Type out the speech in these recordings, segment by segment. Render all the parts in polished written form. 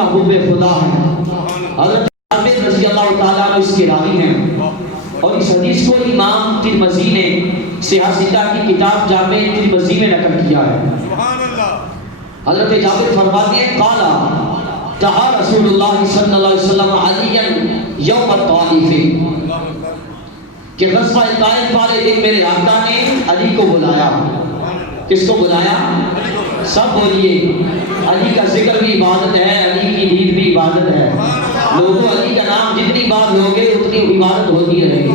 محبوب خدا ہے. حضرت عابد رضی اللہ تعالیٰ عنہ اس کے راوی ہیں اور اس حدیث کو امام ترمذی نے صحیح ستہ کی کتاب جامع ترمذی میں نقل کیا ہے. حضرت جابر فرماتے ہیں قال دعا رسول اللہ صلی اللہ علیہ وسلم علیا یوم الطائف کہ غزوہ طائف والے دن میرے آقا نے علی کو بلایا. کس کو بلایا؟ سب بولیے. علی کا ذکر بھی عبادت ہے, علی کی نیند بھی عبادت ہے. لوگوں علی کا نام جتنی بار لوگے اتنی عبادت ہوتی رہے گی.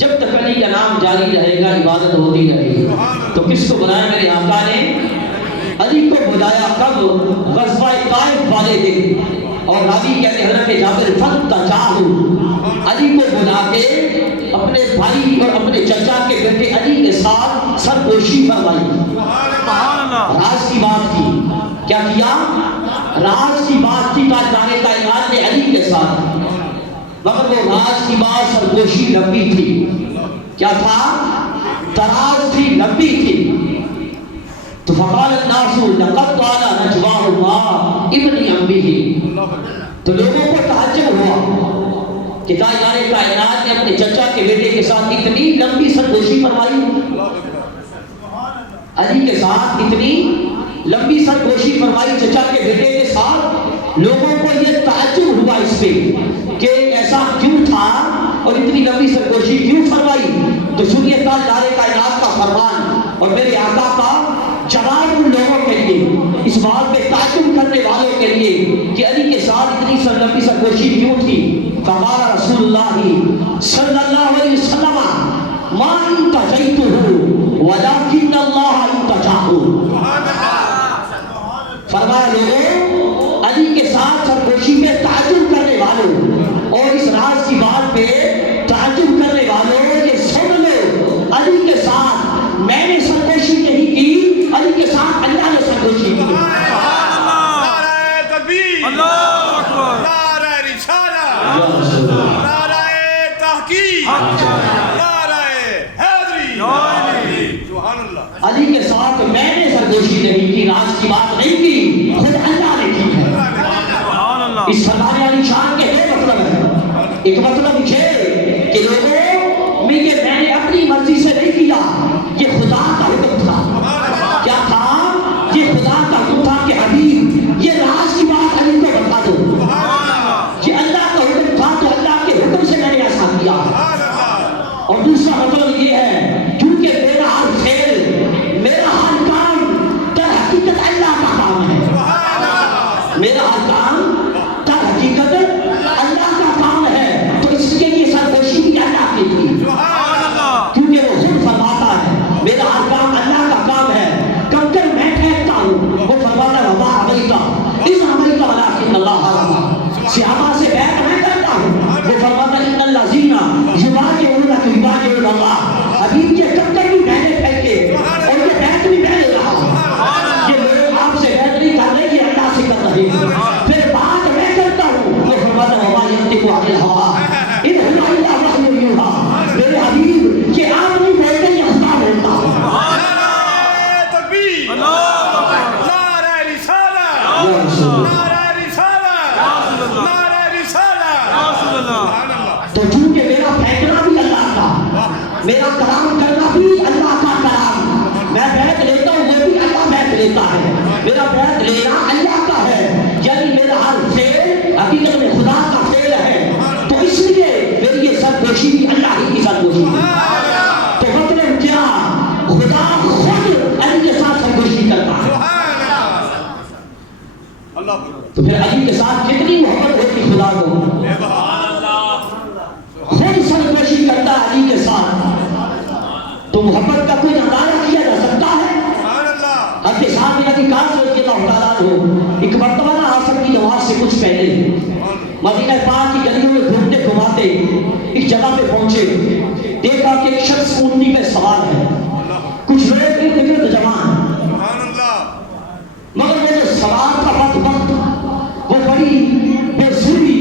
جب تک علی کا نام جاری رہے گا عبادت ہوتی رہے گی. تو کس کو بلایا میرے آقا نے؟ علی کو بلایا. کب؟ غزوہ طائف والے دن. اور راوی کہتے ہیں حضرت جابر فَانْتَجَاهُ علی کو بلا کے اپنے بھائی اور اپنے چچا کے بیٹے علی کے ساتھ سرپوشی فرمائی. راز کی بات کی. کیا کیا؟ راز کی بات کی. تا جانے کا اعلان نے علی کے ساتھ, مگر وہ راز کی بات سرپوشی لمبی تھی. کیا تھا؟ دراز تھی, لمبی تھی. تو فقال الناس لقد طال نجواهما ابن عمه. تو لوگوں کو تعجب ہوا کہ تاجدار کائنات نے اپنے چچا کے بیٹے کے ساتھ اتنی لمبی سرگوشی فرمائی. علی کے ساتھ اتنی لمبی سرگوشی فرمائی چچا کے بیٹے کے ساتھ. لوگوں کو یہ تعجب ہوا اس پہ کہ ایسا کیوں تھا اور اتنی لمبی سرگوشی کیوں فرمائی. تو سنیے تاجدار کائنات کا فرمان اور میرے آقا کا جواب ان لوگوں کے لیے, اس بات پہ تعجب کرنے والوں کے لیے کہ علی کے ساتھ اتنی لمبی سرگوشی کیوں تھی. فقال رسول اللہ صلی اللہ علیہ وسلم ما انتجیتہ ولکن اللہ انتجاہ. فرمایا لوگوں علی کے ساتھ سرگوشی میں تعجب کرنے والوں اور اس راز کی بات پہ تعجب کرنے والوں یہ سن لو, علی کے ساتھ میں نے سرگوشی نہیں کی, علی کے ساتھ اللہ نے سرگوشی کی. نعرہ تکبیر, اللہ اکبر, نعرہ رسالہ, نعرہ تحقیق, نعرہ حیدری, سبحان اللہ. علی کے ساتھ میں نے سرگوشی نہیں کی, راز کی بات نہیں کی, خود اللہ نے کی ہے. اس فرمان علی شان کے دو مطلب ہے. ایک مطلب یہ کہ لوگوں میں یہ میں نے اپنی مرضی سے نہیں کیا, یہ خدا کا حکم تھا. کیا تھا؟ یہ خدا کا حکم تھا کہ حبیب یہ راز کی بات علی کو بتا دو. یہ اللہ کا حکم تھا تو اللہ کے حکم سے میں نے ایسا کیا. اور دوسرا مطلب یہ ہے کیونکہ میرا ہر فعل میرا ہر کام در حقیقت اللہ کا کام ہے. میرا ہر کام در حقیقت اللہ کا کام ہے, تو اس لیے یہ سرگوشی بھی اللہ کی تھی. کیونکہ وہ خود فرماتا ہے میرا ہر کام اللہ کا کام ہے. کنکر میں پھینکتا ہوں, وہ فرماتا ہے وما عملتا اس عملتا ولکن اللہ حرم. صحابہ سے بیعت میں کرتا ہوں, وہ فرماتا ہے ان الذین یبایعونک یبایعون اللہ. حبیب کے کنکر بھی میں نے پھینکے اور یہ بیعت بھی میں نے رہا. یہ لوگ آپ سے بیعت نہیں کر رہے, یہ اللہ سے کر رہے ہیں. پھر بات میں کرتا ہوں, وہ فرماتا ہے وما ینطق عن الہویٰ ان هو الا وحی یوحیٰ. میرے حبیب یہ آپ نہیں بولتے, یہ خدا بولتا ہے. نعرہ تکبیر, نعرہ رسالہ, نعرہ رسالہ, نعرہ رسالہ, سبحان اللہ. تو چونکہ میرا پھینکنا بھی اللہ کا, میرا کلام کرنا بھی اللہ کا کلام, میں بیعت لیتا ہوں وہ بھی اللہ بیعت لیتا ہے. میرا بیعت لینا اللہ کا ہے, یعنی میرا ہر فعل حقیقت میں خدا کا فعل ہے. تو اس لیے میری یہ سرگوشی بھی اللہ ہی کی سرگوشی ہے. تو مطلب کیا؟ خدا خود علی کے ساتھ سرگوشی کرتا ہے. تو پھر علی کے ساتھ کتنی محبت ہوتی خدا کو, خود سرگوشی کرتا ہے علی کے ساتھ. تو محبت کا کوئی اندازہ کیا جا سکتا ہے؟ حضرت سعد بن ابی وقاص رضی اللہ تعالیٰ عنہ ایک مرتبہ عصر کی نماز سے کچھ پہلے مدینہ پاک کی گلیوں میں گھومتے گھماتے ایک جگہ پہ پہنچے. دیکھا کہ ایک شخص اونٹنی پہ سوار ہے, کچھ لوگ ارد گرد جمع ہیں, مگر وہ جو سوار کا بدبخت وہ بڑی بے سری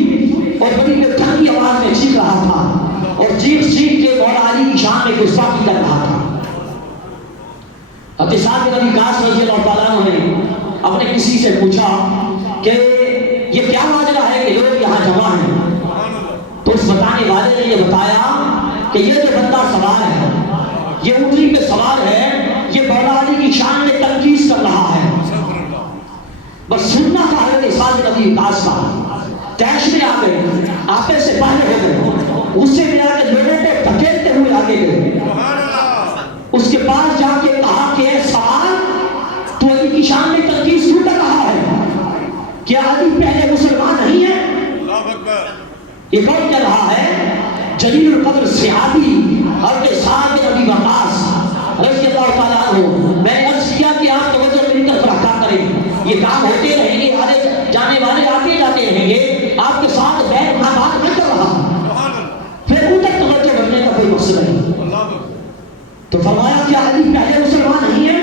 اور بڑی بے تھکی آواز میں چیخ رہا تھا اور چیخ کے مولا علی کی شان میں گستاخی کر رہا تھا. حضرت سعد بن ابی وقاص رضی اللہ تعالیٰ عنہ نے اپنے کسی سے پوچھا کہ یہ کیا ماجرا ہے کہ لوگ یہاں جمع ہیں؟ تو اس بتانے والے نے یہ بتایا کہ یہ جو بندہ سوار ہے، یہ اونٹنی پہ سوار ہے، یہ مولا علی کی شان میں تنقید کر رہا ہے۔ بس سننا تھا حضرت اسحاق نبی پاس کا، تیش میں آ گئے، آپے سے پہلے ہو گئے، اس سے ملا کے لوگوں کو دھکیلتے ہوئے آگے گئے۔ اس کے پاس جا کے کہا کہ اے سوار، تو علی کی شان میں تنقید کیوں کر رہا ہے؟ کیا علی پہلے مسلمان نہیں ہے؟ یہ کون کہہ رہا ہے؟ جلیل القدر صحابی حضرت سعد بن ابی وقاص رضی اللہ تعالیٰ عنہ۔ میں نے عرض کیا کہ آپ توجہ میری طرف رکھا کریں، یہ کام ہوتے رہیں گے، آنے جانے والے آتے جاتے رہیں گے، آپ کے ساتھ بیٹھ نہ بات نہ کر رہا، پھر ان تک توجہ بڑھنے کا کوئی مقصد نہیں۔ تو فرمایا کیا علی پہلے مسلمان نہیں ہے؟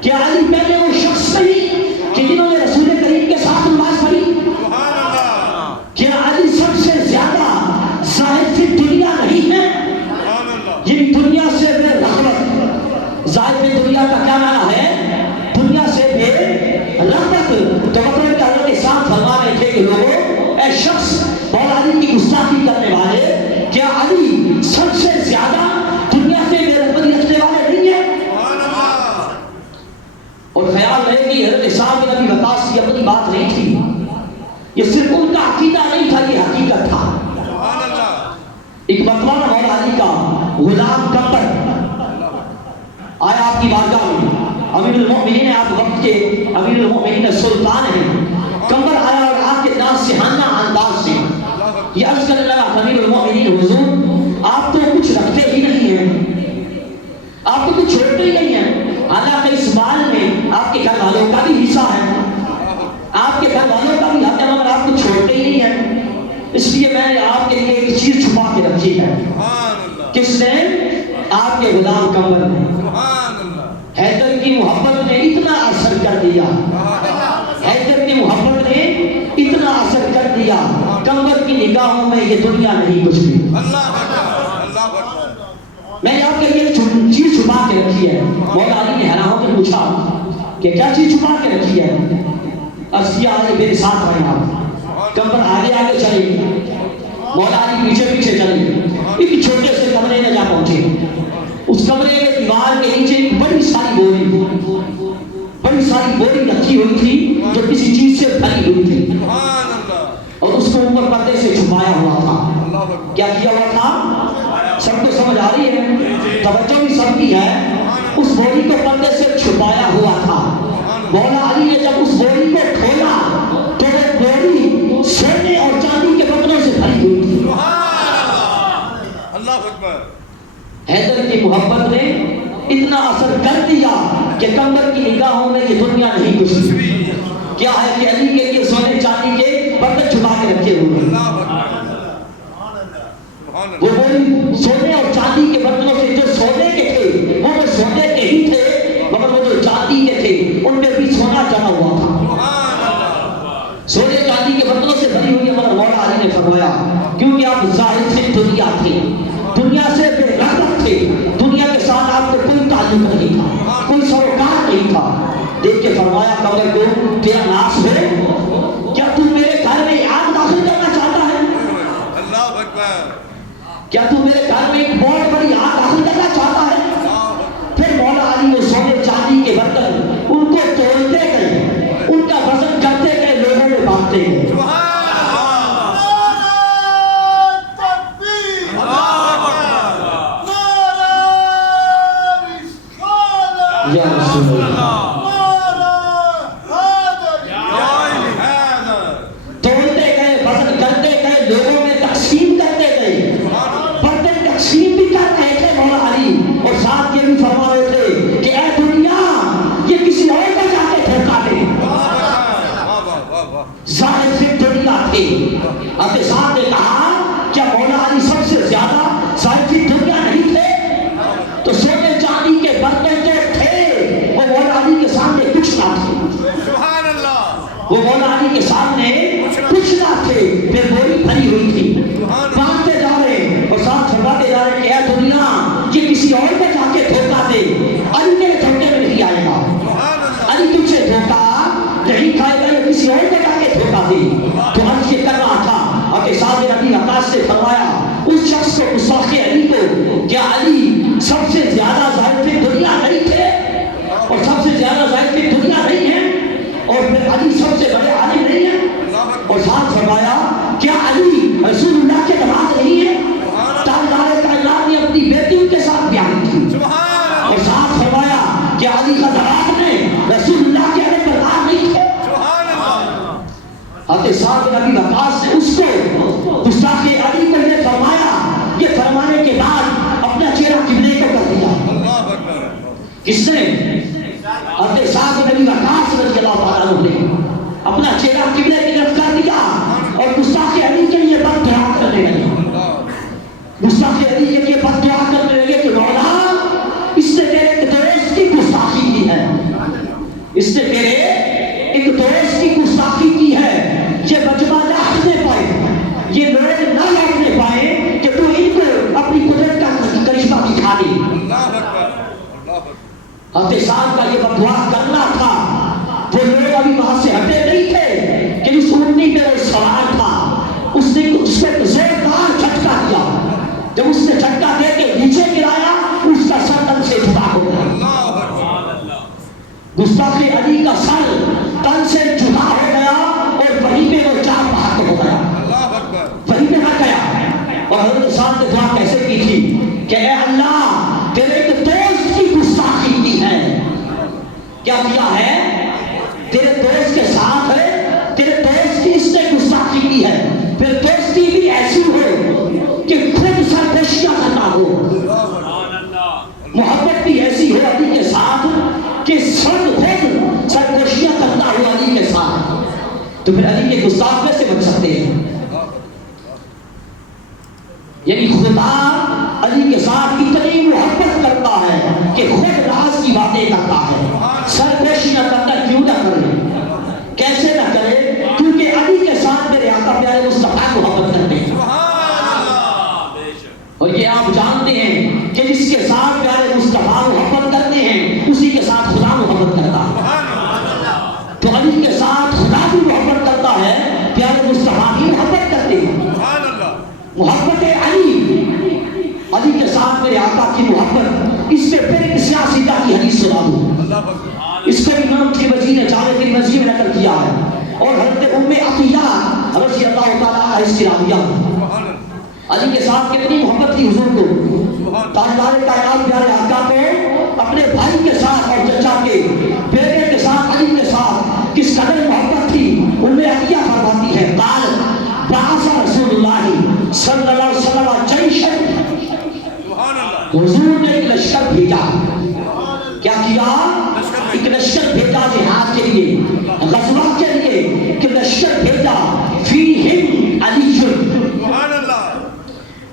کیا علی پہلے وہ شخص نہیں کہ جنہوں نے رسول کریم کے ساتھ نماز پڑھی؟ کیا علی سب سے زیادہ زاہد فی دنیا نہیں ہے؟ یہ دنیا سے بے رغبت، زاہد فی دنیا کا کیا معنی ہے؟ دنیا سے بے رغبت۔ تو مطلب کہ حضرت صاحب فرما رہے تھے کہ لوگوں، اے شخص مولا علی کی گستاخی کرنے والے، کیا علی سب سے زیادہ دنیا سے بے رغبتی رکھنے والے نہیں ہیں؟ اور خیال رہے کہ حضرت صاحب نبی وقاص کی اپنی بات نہیں تھی، یہ صرف ان کا عقیدہ نہیں تھا، یہ حقیقت تھا۔ ایک مرتبہ مولا علی کا غلام کمبر آیا آپ کی بارگاہ میں، امیر المؤمنین آپ وقت کے امیر المؤمنین سلطان ہیں، کمبر آیا اور آپ کے ناز سہانا انداز سے یہ عرض کرنے لگا، امیر المؤمنین حضور آپ تو کچھ رکھتے ہی نہیں ہیں، آپ تو کچھ چھوڑتے ہی نہیں ہیں، حالانکہ اس مال میں آپ کے گھر والوں کا بھی حصہ ہے، آپ کے گھر والوں کا بھی حق ہے، مگر آپ کو چھوڑتے ہی نہیں ہیں، اس لیے میں نے آپ کے لیے ایک چیز چھپا کے رکھی ہے۔ کس نے؟ آپ کے غلام کمبر نے۔ حیدر کی محبت نے اتنا اثر کر دیا، حیدر کی محبت نے اتنا اثر کر دیا، کمبر کی نگاہوں میں یہ دنیا نہیں کچھ بھی۔ میں نے آپ کے لیے چیز چھپا کے رکھی ہے۔ مولا علی نے حیران ہو کے پوچھا کہ کیا چیز چھپا کے رکھی ہے؟ عرض علی میرے ساتھ آئے آپ۔ کمبر آگے آگے چلے، مولا علی پیچھے پیچھے چلے، ایک چھوٹے سے کمرے میں جا پہنچے۔ اس کمرے کے دیوار کے نیچے ایک بڑی ساری بوری رکھی ہوئی تھی جو کسی چیز سے بھری ہوئی تھی، اور اس کو اوپر پردے سے چھپایا ہوا تھا۔ کیا کیا ہوا تھا؟ سب کو سمجھ آ رہی ہے؟ توجہ بھی سب کی ہے۔ اس بوری کو پردے سے چھپایا ہوا تھا۔ مولا علی نے جب اس بوری کو کھولا تو وہ بوری سونے اور چاندی کے برتنوں سے بھری ہوئی تھی۔ حیدر کی محبت نے اتنا اثر کر دیا کہ کمبر کی نگاہوں میں یہ دنیا نہیں کچھ بھی۔ کیا ہے کہ علی کے لیے سونے چاندی کے برتن چھپا کے رکھے ہوئے، وہ سونے اور چاندی کے برتنوں سے جو سونے کے تھے وہ سونے کے ہی تھے، مگر وہ جو چاندی کے تھے ان میں بھی سونا جڑا ہوا تھا۔ سونے چاندی کے برتنوں سے بھری ہوئی، مگر مولا علی نے فرمایا کیونکہ آپ ظاہر سے دنیا تھے، دنیا سے بے رغبت تھے، دنیا کے ساتھ آپ کو کوئی تعلق نہیں تھا، کوئی سروکار نہیں تھا، دیکھ کے فرمایا کمبر کو تیرا ناس ہو، کیا تم میرے گھر میں آگ داخل کرنا چاہتا ہے؟ کیا تم میرے گھر میں ایک بہت بڑی آگ داخل کرنا چاہتا ہے؟ پھر مولا علی وہ سونے چاندی کے برتن ان کو توڑتے گئے، ان کا وزن کرتے گئے، لوگوں میں بانٹتے گئے۔ یا رسول اللہ، توڑتے گئے، وزن کرتے گئے، لوگوں میں تقسیم کرتے گئے، برتن تقسیم بھی کر رہے تھے مولا علی، اور ساتھ یہ بھی فرما رہے تھے کہ اے دنیا یہ کسی اور کو جا کے دھوکا دے۔ ظاہر سے دنیا تھے، اب ساتھ نے کہا کیا مولا علی سب سے زیادہ ظاہر سے دنیا نہیں تھے؟ تو سونے چاندی کے برتن جو تھے وہ مولا علی کے سامنے کچھ نہ تھے، وہ مولا علی کے سامنے کچھ نہ تھے، پھر بوری بھری ہوئی تھی، بانٹتے جا رہے اور ساتھ فرماتے جا رہے کہ اے دنیا یہ کسی اور کو جا کے دھوکا دے، علی میرے دھوکے میں نہیں آئے گا، علی تجھ سے دھوکا نہیں کھائے گا، یہ کسی اور کو سب سے بڑے عالم نہیں ہیں؟ اور ساتھ فرمایا کیا علی رسول اللہ کے داماد نہیں ہے؟ تاجدار کائنات نے اپنی بیٹی ان کے ساتھ بیان کی اور ساتھ فرمایا کہ علی کا داماد نے رسول اللہ کے علیہ بردار نہیں تھے۔ حضرت سعد بن ابی وقاص نے اس کو گستاخ علی کو یہ فرمایا، یہ فرمانے کے بعد اپنا چہرہ قبلے کو کر دیا۔ کس نے؟ حضرت سعد بن ابی وقاص رضی اللہ تعالیٰ عنہ نے اپنا چہرہ قبلے کی طرف کر دیا اور گستاخ علی کے لیے بد دعا کرنے لگے۔ گستاخ علی کے لیے بد دعا کرنے لگے کہ مولا اس نے تیرے ایک دوست کی گستاخی کی ہے، اس نے تیرے ایک دوست کی گستاخی کی ہے، یہ بچما نہ ہٹنے پائے، یہ لوگ نہ لوٹنے پائے کہ تو ان کو اپنی قدرت کا کرشمہ دکھا دے۔ حضرت سعد کا یہ بدعا کرنا تھا، وہ لوگ ابھی وہاں سے ہٹے نہیں تھے کہ اس اونٹنی پہ وہ سوار تھا، اس نے اس پہ زوردار جھٹکا دیا، جب اس نے جھٹکا دے کے نیچے گرایا اس کا سر تن سے جدا ہو گیا۔ گستاخ علی کا سر تن سے جدا ہو گیا اور وہیں پہ وہ جان بحق ہو گیا، وہیں پہ مر گیا۔ اور حضرت سعد نے دعا کیسے کی تھی کہ اے اللہ تیرے ایک دوست کی گستاخی کی ہے، کیا کیا ہے؟ تیرے دوست کے ساتھ ہے، تیرے دوست کی اس نے گستاخی کی ہے، پھر دوستی بھی ایسی ہو کہ خود سرکشیاں کرنا ہو، محبت بھی ایسی ہو علی کے ساتھ کہ خود سرکشیاں کرتا ہو علی کے ساتھ، تو پھر علی کے گستاخ میں سے بچ سکتے ہیں۔ یعنی خدا علی کے ساتھ اتنی محبت کرتا ہے کہ خود راز کی باتیں کرتا ہے، سرکشی نہ کرتا کیوں نہ کرے، کیسے نہ کرے؟ کیونکہ علی کے ساتھ میرے آقا پیارے مصطفیٰ محبت کرتے ہیں، اور یہ آپ جانتے ہیں کہ جس کے ساتھ پیارے مصطفیٰ محبت کرتے ہیں اسی کے ساتھ خدا محبت کرتا ہے، تو علی کے ساتھ خدا بھی محبت کرتا ہے، پیارے مصطفیٰ بھی محبت کرتے ہیں۔ محبت علی کے ساتھ میرے آقا کی محبت، اس سے پھر ایک سیاستہ کی حدیث سنا دوں، اس کو امام ترمذی نے جامع ترمذی میں نقل کیا ہے، اور حضرت ام عطیہ رضی اللہ تعالیٰ عنہا اس کی راویہ۔ علی کے ساتھ کتنی محبت تھی حضور کو، تاجدار کائنات پیارے آقا کو اپنے بھائی کے ساتھ اور چچا کے بیٹے کے ساتھ علی کے ساتھ کس قدر محبت تھی۔ ام عطیہ فرماتی ہے قال بعث رسول اللہ صلی اللہ علیہ وسلم جیشن، حضور نے ایک لشکر بھیجا، کیا کیا؟ ایک لشکر بھیجا جہاد کے لیے، غزوہ کے لیے، کہ لشکر بھیجا فیہم علی،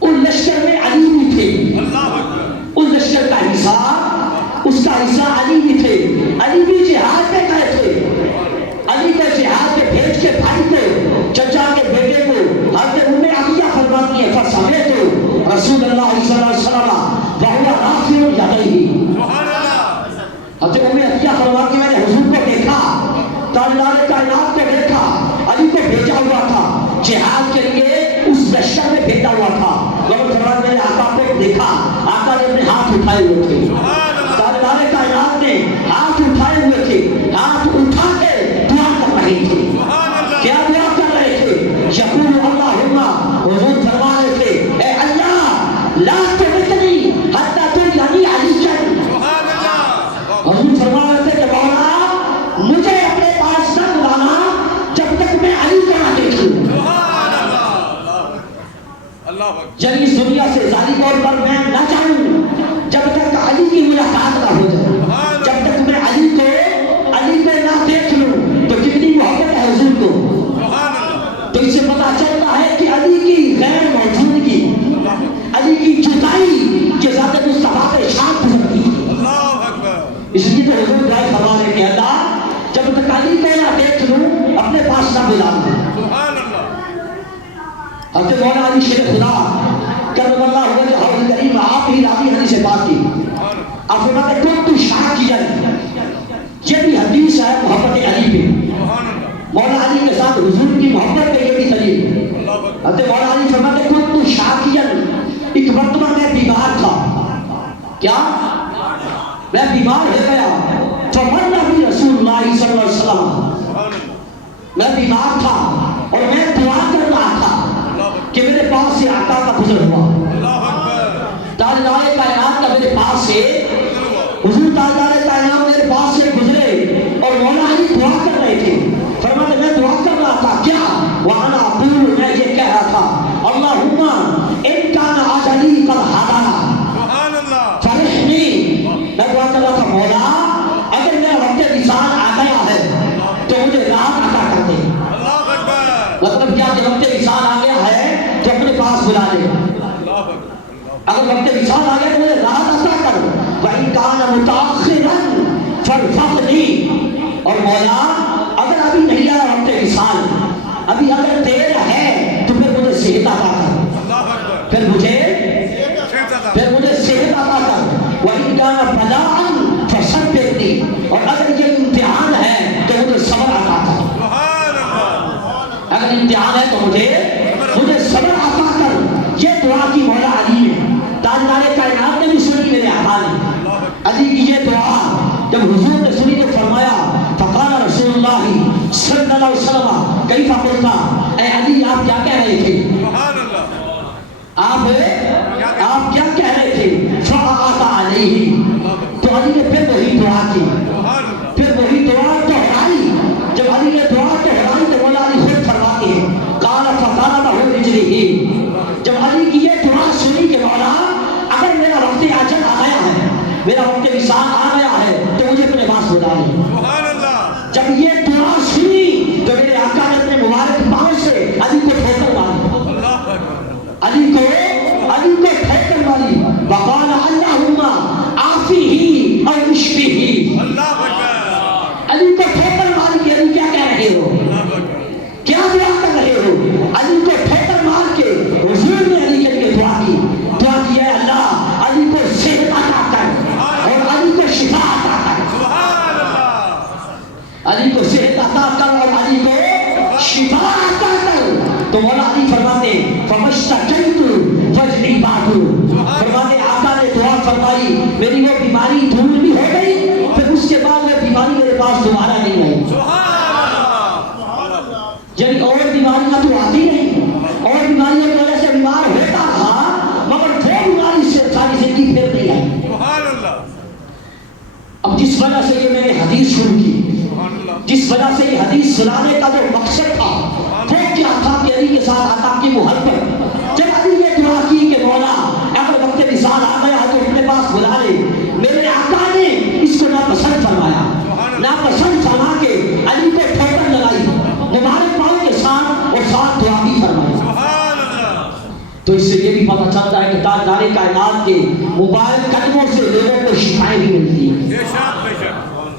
ان لشکر میں علی بھی تھے، اس لشکر کا حصہ، اس کا حصہ علی بھی تھے، علی بھی جہاد پہ گئے تھے، علی کو جہاد پہ بھیج کے بھائی کو، چچا کے بیٹے کو، حضرت ام عطیہ فرماتی ہے فسمعت رسول اللہ صلی اللہ علیہ وسلم وهو رافع یدیہ، حضرت ام عطیہ فرماتی میں نے حضور کو دیکھا، تاجدار کائنات کو دیکھا، علی کو بھیجا ہوا تھا جہاد کے لیے، اس لشکر میں بھیجا ہوا تھا، لیکن فرمایا میں نے آقا کو دیکھا، آقا نے اپنے ہاتھ اٹھائے ہوئے تھے، تاجدار کائنات نے ہاتھ اٹھائے ہوئے تھے، ہاتھ اٹھا کے دعا کر رہے تھے، کیا دعا کر رہے تھے؟ یقول اللہم، حضور فرما رہے تھے اے اللہ لا تمتنی حتی ترینی علیًا، حضور فرما رہے تھے کہ مولا مجھے اپنے پاس نہ بلانا جب تک میں علی کو نہ دیکھ لوں، یعنی اس دنیا سے ظاہری طور پر میں نہ جاؤں جب تک علی کی ملاقات نہ ہو جائے، جب تک میں علی کو نہ دیکھ لوں، تو کتنی محبت ہے حضور کو۔ تو اس سے پتہ چلتا ہے کہ علی کی غیر موجودگی، علی کی جدائی کے ذات مصطفیٰ پہ شان گزرتی ہے، اس لیے تو حضور دعائے فرمانے کے اللہ جب تک علی کو نہ دیکھ لوں اپنے پاس نہ بلا لوں۔ حضرت مولانا علی شیر خدا کرم اللہ وجہہ الکریم آپ ہی راوی حدیث بات کی، آپ فرماتے ہیں کنت شاکیا، یہ بھی حدیث ہے محبت علی پہ، مولا علی کے ساتھ حضور کی محبت پہ یہ بھی دلیل۔ حضرت مولا علی فرماتے ہیں کنت شاکیا، ایک مرتبہ میں بیمار تھا، کیا؟ میں بیمار ہو گیا، فمر نبی رسول اللہ صلی اللہ علیہ وسلم، میں بیمار تھا اور میں دعا کر رہا تھا کہ میرے پاس سے آقا کا گزر ہوا، تاجدار کائنات کا میرے پاس سے حضور تاجدار کائنات میرے پاس سے گزرے اور مولا علی دعا کر رہے تھے. فرماتے میں دعا کر رہا تھا کیا وَأَنَا أَقُولُ میں یہ کہہ رہا تھا اللہم إِن كَانَ أَجَلِي قَدْ حَضَرَ فَرِحْنِي، میں دعا کر رہا تھا مولا اگر میرا وقت وصال آ گیا ہے تو مجھے راحت عطا کر دے. مطلب کیا کہ وقت وصال آ گیا ہے تو اپنے پاس بلا لے، اگر وقت وصال آ گیا تو مجھے راحت عطا کر. وَإِن كَانَ مُتَأَخِّرًا فَارْفَقْنِي، اور مولا اگر ابھی نہیں آیا وقت وصال، ابھی اگر دیر ہے تو پھر مجھے صحت عطا کر، پھر مجھے صحت عطا کر. وَإِن كَانَ بَلَاءً فَصَبِّرْنِي، اور اگر یہ امتحان ہے تو مجھے صبر عطا کر، اگر امتحان ہے تو مجھے صبر عطا کر. یہ دعا کی مولا علی نے، تاجدار کائنات نے بھی سنی میرے آقا نے. علی کی یہ دعا جب حضور نے سنی تو فرمایا فقال رسول اللہ صلی اللہ علیہ وسلم کیف قلت، اے علی آپ کیا کہہ رہے تھے، آپ کیا کہہ رہے تھے. فَأَعَطَ عَلَيْهِ، تو علی نے پھر وہی دعا کی، پھر وہی دعا دہرائی. جب علی نے دعا دہرائی تو مولا علی خود فرماتے ہیں قال فَقَالَ رِجْلِهِ، جب علی کی یہ دعا سنی کہ مولا اگر میرا وقت اجل آ گیا ہے، میرا وقت وصال آ گیا ہے تو مجھے اپنے پاس بلا لے. جب یہ دعا سنی تو میرے آقا نے اپنے مبارک پاؤں سے علی کو ٹھوکر ماری، علی کو ٹھوکر ماری. وقال اللہم عافیہ اور اشفیہ، علی کو ٹھوکر ماری کہ علی کیا کہہ رہے ہو، کیا دعا کر رہے ہو. علی کو ٹھوکر مار کے حضور نے علی کے لیے دعا کی ہے اللہ علی کو صحت عطا کر اور علی کو شفا عطا کر، علی کو صحت عطا کر اور علی کو شفا عطا کر. تو مولا علی فرماتے فَمَشْتَكَيْتُ وَجْعِي بَعْدُ، فرماتے آقا نے دعا فرمائی میری وہ بیماری دور بھی ہو گئی، پھر اس کے بعد وہ بیماری میرے پاس دوبارہ نہیں آئی. یعنی اور بیماریاں تو آتی نہیں، اور بیماریاں کی وجہ سے بیمار ہوتا رہا مگر وہ بیماری سے ساری زندگی پھر نہیں آئی. اب جس وجہ سے یہ میں نے حدیث شروع کی، جس وجہ سے یہ حدیث سنانے کا جو مقصد تھا وہ کیا تھا کہ علی کے ساتھ آقا کی محبت. جب علی نے دعا کی کہ مولا اگر وقت وصال آ گیا تو اپنے پاس بلا لے، میرے آقا نے اس کو ناپسند فرمایا، ناپسند فرما کے علی کو ٹھوکر لگائی مبارک پاؤں کے ساتھ اور ساتھ دعا بھی فرمائی. تو اس سے یہ بھی پتہ چلتا ہے کہ تاجدار کائنات کے مبارک قدموں سے لوگوں کو شفائیں بھی ملتی ہیں.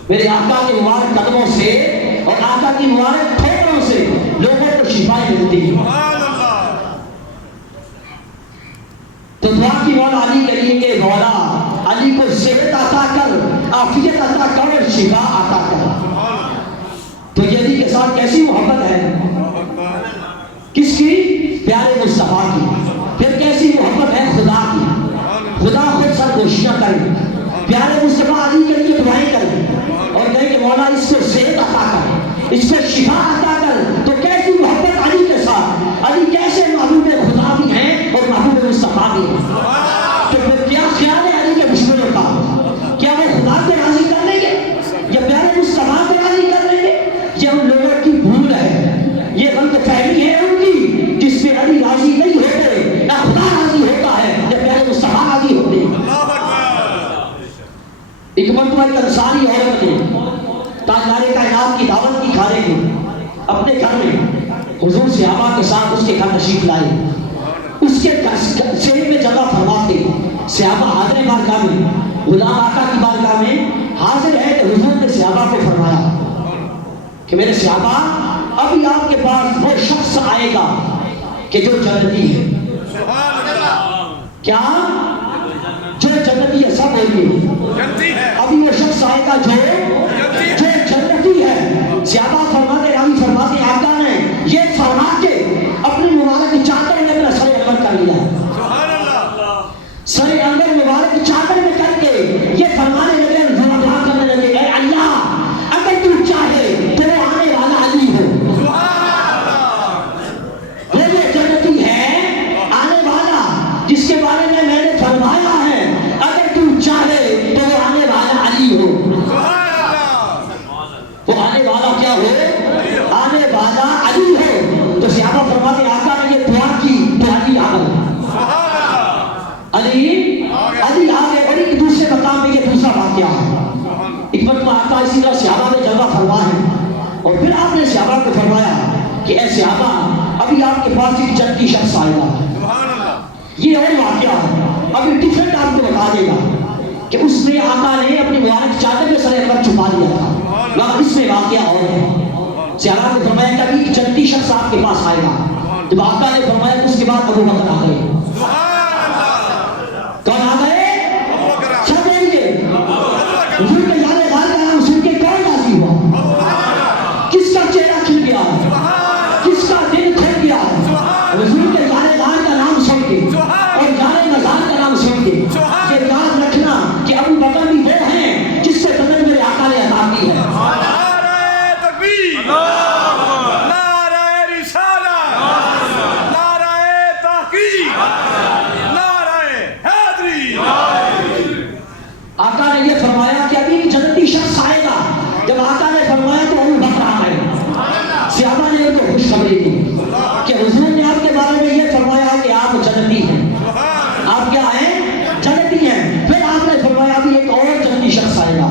میرے آقا کے مبارک قدموں سے اور آقا کی مبارک ٹھوکروں سے لوگوں کو شفائیں ملتی ہیں. تو دعا کی مولا علی کے لیے کہ مولا علی کو صحت عطا کر، عافیت عطا کر اور شفا عطا کر. تو یہ علی کے ساتھ کیسی محبت ہے، کس کی، پیارے مصطفیٰ کی. پھر کیسی محبت ہے خدا کی، خدا خود سرگوشیاں کرے، پیارے مصطفیٰ علی کے لیے دعائیں کرے اور کہے کہ مولا اس کو صحت عطا کر، اس کو شفا عطا کر. تو کیسی محبت علی کے ساتھ، علی کیسے محبوب خدا بھی ہیں اور محبوب مصطفیٰ بھی ہیں. تو پھر کیا خیال ہے علی کے دشمنوں کا، کیا وہ خدا کو راضی کر لیں گے یا پیارے مصطفیٰ کو راضی کر لیں گے؟ یہ ان لوگوں کی بھول ہے، یہ غلط فہمی ہے ان کی، جس میں علی راضی نہیں ہوتے، نہ خدا راضی ہوتا ہے نہ پیارے مصطفیٰ راضی ہوتے ہیں. ایک مرتبہ ایک انصاری عورت نے تاجدار کائنات کی دعوت کی کھانے کی اپنے گھر میں حضور صحابہ کے ساتھ اس کے گھر تشریف لائے. اس کے شہر میں جگہ فرماتے، صحابہ حاضر بارگاہ میں، غلام آقا کی بارگاہ میں حاضر ہے کہ حضور نے صحابہ کو فرمایا کہ میرے صحابہ ابھی آپ کے پاس وہ شخص آئے گا کہ جو جنتی ہے. کیا جو جنتی ہے، سب بولیے، ابھی وہ شخص آئے گا جو جنتی ہے. صحابہ فرماتے، راوی فرماتے آقا نے یہ فرما کے اپنی مبارک چادر میں اپنا سر انور کر لیا، سر انور مبارک چادر میں کر کے یہ فرمانے لگے، دعا کرنے لگے اے اللہ اگر تو چاہے تو آنے والا علی ہو، صحابہ فرماتے آقا نے یہ دعا کی تو علی آ گئے، علی آ گئے۔ اور ایک دوسرے مقام میں یہ دوسرا واقعہ ہے، ایک مرتبہ آقا اسی طرح صحابہ نے جلوہ فرمائے اور پھر آپ نے صحابہ کو فرمایا کہ اے صحابہ ابھی آپ کے پاس ایک جنتی شخص آئے گا، یہ اور واقعہ ہے، ابھی ڈیفرنٹ آپ کو بتا دے گا کہ اس میں آقا نے اپنی مبارک چادر میں سر اکبر چھپا دیا تھا، مگر اس میں واقعہ اور ہے۔ صحابہ نے فرمایا کہ ابھی ایک جنتی شخص آپ کے پاس آئے گا، جب آقا نے فرمایا تو اس کے بعد ابو بکر آ گئے۔ کون آ گئے؟ سب دیکھیے حضور کے یاد غار کا نام سن کے کون راضی ہوا؟ کس کا چہرہ کھل گیا؟ کس کا دل کھل گیا؟ حضور کے یاد غار کا نام سن کے اور یاد مزار کا نام سن کے یہ یاد رکھنا کہ ابو بکر بھی وہ ہیں جس سے بدل میرے آقا نے عطا کی ہے۔ نعرہ تکبیر، نعرہ رسالت، نعرہ تحقیق، نعرہ حیدری۔ آقا نے یہ فرمایا کہ ابھی جنتی شخص آئے گا، جب آقا نے فرمایا تو ابو بکر آ گئے۔ صحابہ نے ان کو خوشخبری دی کہ حضور نے آپ کے بارے میں یہ فرمایا کہ آپ جنتی ہیں، آپ کیا ہیں؟ جنتی ہیں۔ پھر آپ نے فرمایا ابھی ایک اور جنتی شخص آئے گا،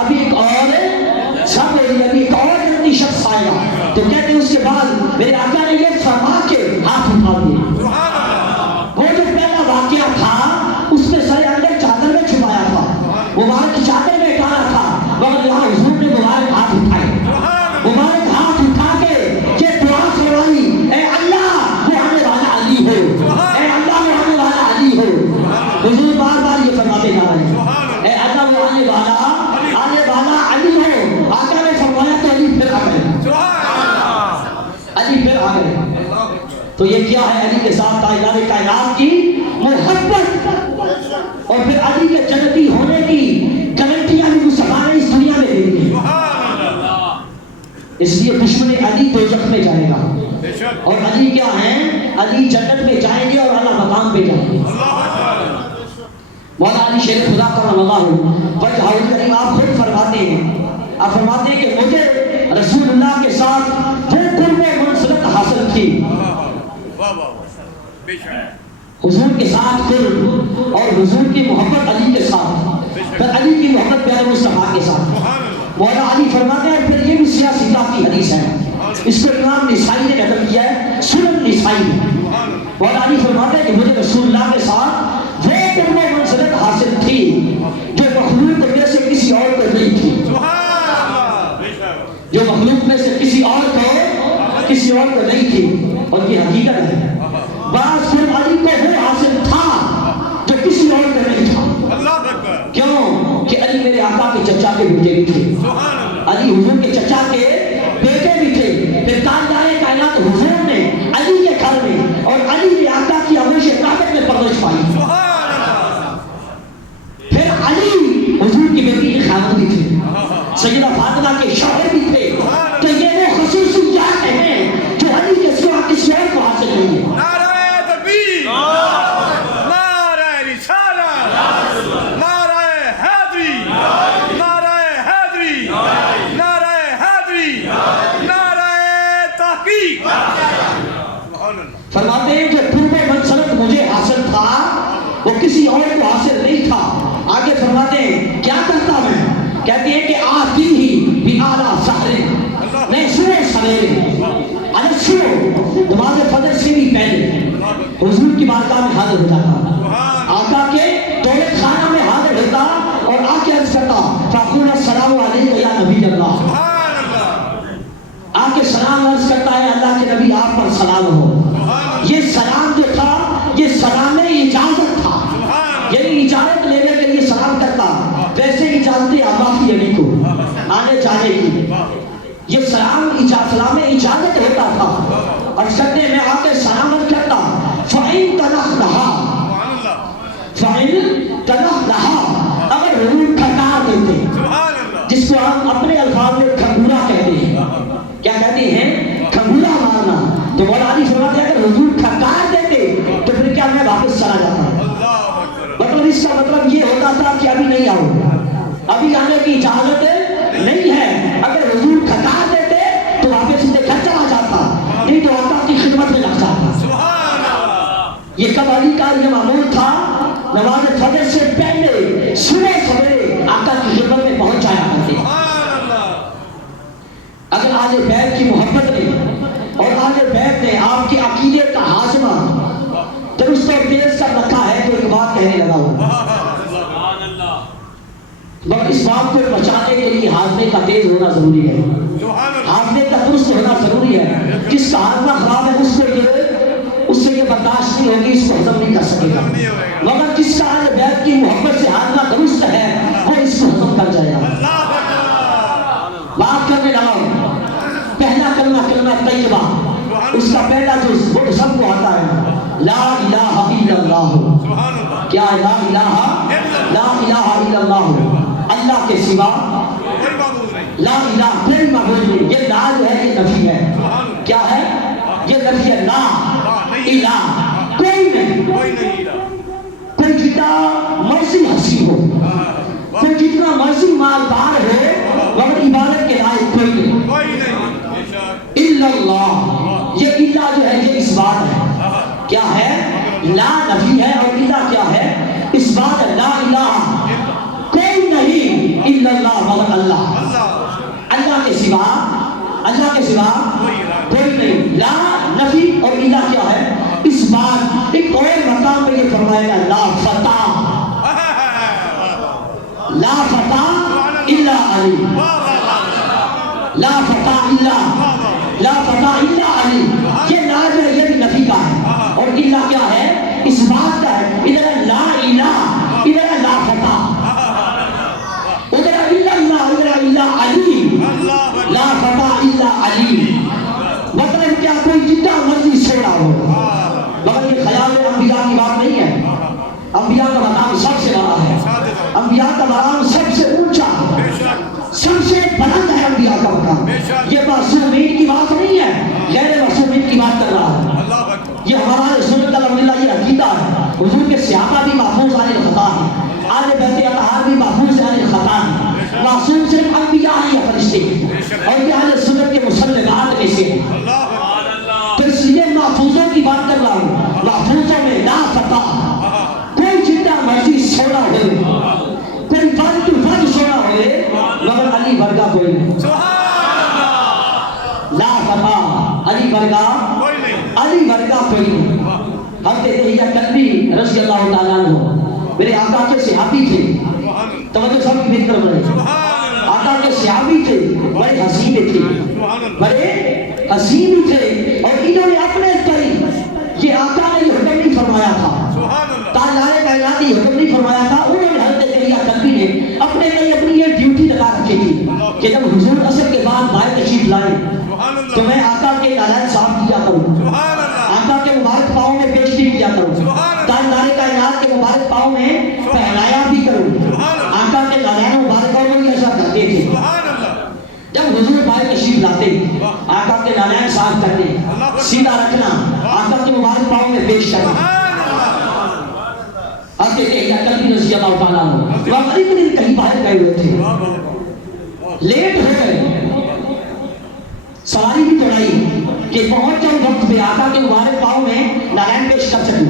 ابھی ایک اور سب ابھی ایک اور جنتی شخص آئے گا۔ تو کہتے ہیں اس کے بعد میرے آقا نے یہ فرما کے ہاتھ اٹھا دیے۔ وہ جو پہلا واقعہ تھا اس میں سر اندر چادر میں چھپایا تھا، مبارک چادر میں ڈالا تھا، مگر یہاں حضور نے مبارک ہاتھ اٹھائے، مبارک ہاتھ اٹھا کے یہ دعا فرمائی، اے اللہ وہ آنے والا علی ہو، اے اللہ وہ آنے والا علی ہو۔ حضور بار بار یہ فرماتے جا رہے ہیں، اے اللہ وہ آنے والا علی ہو۔ آقا نے فرمایا تو علی پھر آ گئے، علی پھر آ گئے۔ تو یہ کیا ہے؟ علی کے ساتھ تاجدار کائنات کی محبت اور پھر علی کے جنتی ہونے کی گارنٹیاں بھی مصطفیٰ نے اس دنیا میں دے دی۔ اس لیے دشمن علی دوزخ میں جائے گا اور علی کیا ہیں؟ علی جنت میں جائیں گے اور اعلیٰ مقام پہ جائیں گے۔ مولا علی شیر خدا کرم اللہ وجہہ الکریم آپ خود فرماتے ہیں، آپ فرماتے ہیں کہ مجھے رسول اللہ کے ساتھ وہ قرب منزلت حاصل تھی، حضور کے ساتھ قرب اور حضور کی محبت علی کے ساتھ، پھر علی کی محبت پیارے مصطفیٰ کے ساتھ۔ مولا علی فرماتے ہیں، پھر یہ بھی سیاہ سیدھا کی حدیث ہے، اس کو امام نسائی نے نقل کیا ہے، سنن نسائی۔ مولا علی فرماتے ہیں کہ مجھے رسول اللہ کے ساتھ وہ قرب منزلت حاصل تھی جو مخلوق میں سے کسی اور کو نہیں تھی، جو مخلوق میں سے کسی اور کو نہیں تھی، اور یہ حقیقت ہے۔ بعض قرب علی کو وہ حاصل تھا جو کسی اور کو نہیں تھا۔ کیوں؟ کہ علی میرے آقا کے چچا کے بیٹے بھی تھے، علی حضور کے چچا کے بیٹے بھی تھے۔ پھر تاجدار کائنات حضور نے علی کے گھر میں اور علی نے آقا کی آغوش طاقت میں پرورش پائی۔ پھر علی حضور کی بیٹی کے خاوند بھی تھے، سیدہ فاطمہ کے شوہر بھی تھے۔ تو یہ وہ خصوصیات ہیں جو علی کے سوا کسی اور کو حاصل نہیں ہے۔ نعرہ تکبیر، نعرہ رسالت، نعرہ حیدری، نعرہ حیدری، نعرہ حیدری، نعرہ تحقیق۔ فرماتے ہیں جو قرب منزلت مجھے حاصل تھا وہ کسی اور کو حاصل نہیں تھا۔ آگے فرماتے ہیں کیا کرتا میں؟ کہتے ہیں کہ آتی ہی بِعَلَى سَحْرٍ، میں صبح سویرے نماز فجر سے بھی پہلے حضور کی بارگاہ میں حاضر ہو جاتا، آقا کے دولت خانہ میں حاضر ہوتا اور آ کے عرض کرتا فَأَقُولُ السَّلَامُ عَلَيْكَ يَا نَبِيَّ اللَّهِ، آ کے سلام عرض کرتا ہے اللہ کے نبی آپ پر سلام ہو۔ یہ سلام جو تھا یہ سلام اجازت تھا، یعنی اجازت لینے کے لیے سلام کرتا، ویسے اجازت اللہ کی علی کو آنے جانے کی، یہ سلام اجازت ہوتا تھا۔ اور سکتے میں آ کے سلامت کرتا فَإِن تَنَخْنَهَا، اگر حضور کھٹار دیتے، جس کو ہم اپنے الفاظ میں کھنگورا کہتے ہیں، کیا کہتے ہیں؟ کھنگورا مارنا۔ تو مولا علی فرماتے ہیں اگر حضور کھٹار دیتے تو پھر کیا میں واپس چلا جاتا؟ مطلب اس کا مطلب یہ ہوتا تھا کہ ابھی نہیں آؤ، ابھی آنے کی اجازت نہیں ہے۔ اگر حضور کھٹار دیتے تو واپس سے گھر چلا جاتا، نہیں یہ معمول تھا نماز فجر سے پہلے صبح سویرے آقا کی خدمت میں پہنچ جایا کرتے. اگر آل بیت کی محبت نے اور آل بیت نے آپ کے عقیدے کا ہاضمہ درست اور تیز کر رکھا ہے تو ایک بات کہنے لگا ہوں، مگر اس بات کو بچانے کے لیے ہاضمے کا تیز ہونا ضروری ہے، ہاضمے کا درست ہونا ضروری ہے. جس کا ہاضمہ خراب ہے اس سے یہ برداشت نہیں ہوگی، اس کو ہضم نہیں کر سکے گا. مگر جس کا اہل بیت کی محبت سے ہاضمہ درست ہے وہ اس کو ہضم کر جائے گا. بات کرنے لگا ہوں، پہلا کلمہ طیبہ، اس کا پہلا جو وہ سب کو آتا ہے لا الہ الا اللہ. کیا ہے لا الہ الا اللہ، اللہ کے سوا لا الہ کوئی معبود نہیں. یہ لا جو ہے یہ نفی ہے. کیا ہے یہ نفی ہے. لا الہ کوئی نہیں. کوئی جتنا مرضی حسین ہو، کوئی جتنا مرضی مالدار ہو، مگر عبادت کے لائق کوئی نہیں. الا اللہ، یہ الا جو ہے یہ اس بات ہے. کیا ہے؟ لا نفی ہے اور الا کیا ہے؟ اس بات ہے. لا الہ کوئی نہیں الا اللہ مگر اللہ. اللہ کے سوا کوئی نہیں. لا نفی اور الا کیا ہے؟ اس بات. ایک اور مقام میں یہ فرمایا گا لا فتح الا علی. لا فتح الا علی. یہ لا جو ہے یہ بھی نفی کا ہے اور الا کیا ہے؟ اس بات کا ہے. ادھر لا الہ، ادھر لا فتح، ادھر الا اللہ، ادھر الا علی. لا فتح الا علی مطلب کیا؟ کوئی جتنا مرضی سونا ہو. مگر یہ خیال انبیاء کی بات نہیں ہے. انبیاء کا مقام سب سے بڑا ہے. انبیاء کا مقام سب سے اونچا ہے، سب سے بلند ہے انبیاء کا مقام. یہ معصومین کی بات نہیں ہے، غیر معصومین کی بات کر رہا ہے. یہ ہمارا سنت الحمدللہ یہ عقیدہ ہے. حضور کے صحابہ بھی محفوظ عن الخطا ہیں، آل بیت اطہار بھی محفوظ عن الخطا ہیں. معصوم صرف انبیاء ہیں یا فرشتے، اور یہ اہل سنت کے مسلمات میں سے ہیں. تو اس لیے محفوظوں کی بات کر رہا ہوں. محفوظوں میں لا فتح، کوئی جتنا مرضی سونا ہوئے، کوئی فرد تو فرد سونا ہوئے، مگر علی ورگا کوئی نہیں. لا فتح علی ورگا کوئی نہیں. حضرت دہیہ کلبی رضی اللہ تعالیٰ عنہ میرے آقا کے صحابی تھے. توجہ سب کی بہتر بڑھے. آقا کے صحابی تھے، بڑے حسین تھے، بڑے حسین تھے. اور انہوں نے اپنے طریق، یہ آقا نے یہ حکم نہیں فرمایا تھا، تاجدار کائنات نے یہ حکم نہیں فرمایا تھا. انہوں نے حضرت دہیہ کلبی نے اپنے لیے اپنی یہ ڈیوٹی لگا رکھی تھی کہ جب حضور عصر کے بعد باہر تشریف لائے تو میں آقا کے نالائن صاف کیا کروں، آقا کے مبارک پاؤں میں پیشگی کیا کروں، تاجدار کائنات کے مبارک پاؤں میں پہنایا بھی کروں. آقا کے نالائن مبارک پاؤں میں ایسا کرتے تھے. جب حضور باہر تشریف لاتے آقا کے نالائن صاف کرتے، سیدھا رکھنا، آقا کے مبارک پاؤں میں پیش کرنا. حضرت دہیہ کلبی رضی اللہ تعالیٰ عنہ وہ غریب دن کہیں باہر گئے ہوئے تھے، لیٹ ہو گئے. سواری بھی دوڑائی کہ پہنچ جاؤں وقت پہ آقا کے مبارک پاؤں میں نالائن پیش کر سکوں.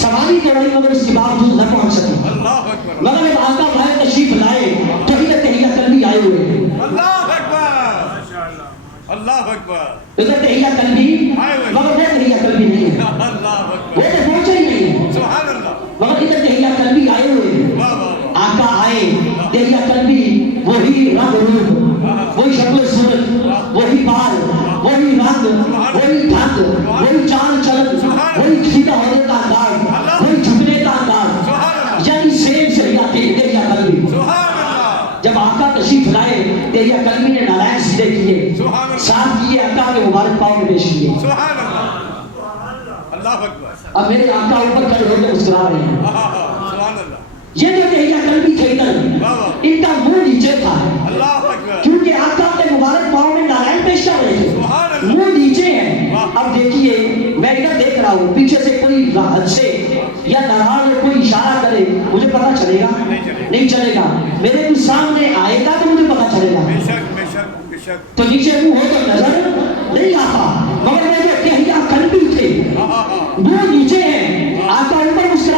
سواری دوڑائی مگر اس کے باوجود نہ پہنچ سکوں. مگر جب آقا باہر تشریف لائے تو ادھر دہیہ کلبی آئے ہوئے. ادھر دہیہ کلبی، مگر وہ دہیہ کلبی نہیں ہے، وہ تو پہنچے ہی نہیں ہے. مگر ادھر دہیہ کلبی آئے ہوئے. آقا آئے، دہیہ کلبی وہی رنگ روپ، وہی شکل صورت، وہی بال، وہی رنگ، وہی ڈھنگ، وہی چال چلن، وہی سیدھا ہونے کا انداز، وہی جھکنے کا انداز، یعنی سیم سے دہیہ کلبی. جب آقا تشریف لائے دہیہ کلبی نے نالائن سیدھے کیے، صاف کیے، آقا کے مبارک پاؤں میں پیش کیے. اب میرے آقا اوپر کھڑے ہو کے مسکرا رہے ہیں. یہ جو دہیہ کلبی تھے ادھر، ان کا منہ نیچے تھا کیونکہ آقا کے مبارک پاؤں میں نالائن پیش کر رہے تھے، منہ نیچے ہے. اب دیکھیے میں ادھر دیکھ رہا ہوں، پیچھے سے کوئی ہنسے یا ناراض ہو، کوئی اشارہ کرے، مجھے پتا چلے گا؟ نہیں چلے گا. میرے کوئی سامنے آئے گا تو مجھے پتا چلے گا. تو نیچے منہ ہو تو نظر نہیں آتا. مگر میں جو دہیہ کلبی تھے، منہ نیچے ہے، آقا اوپر مسکرا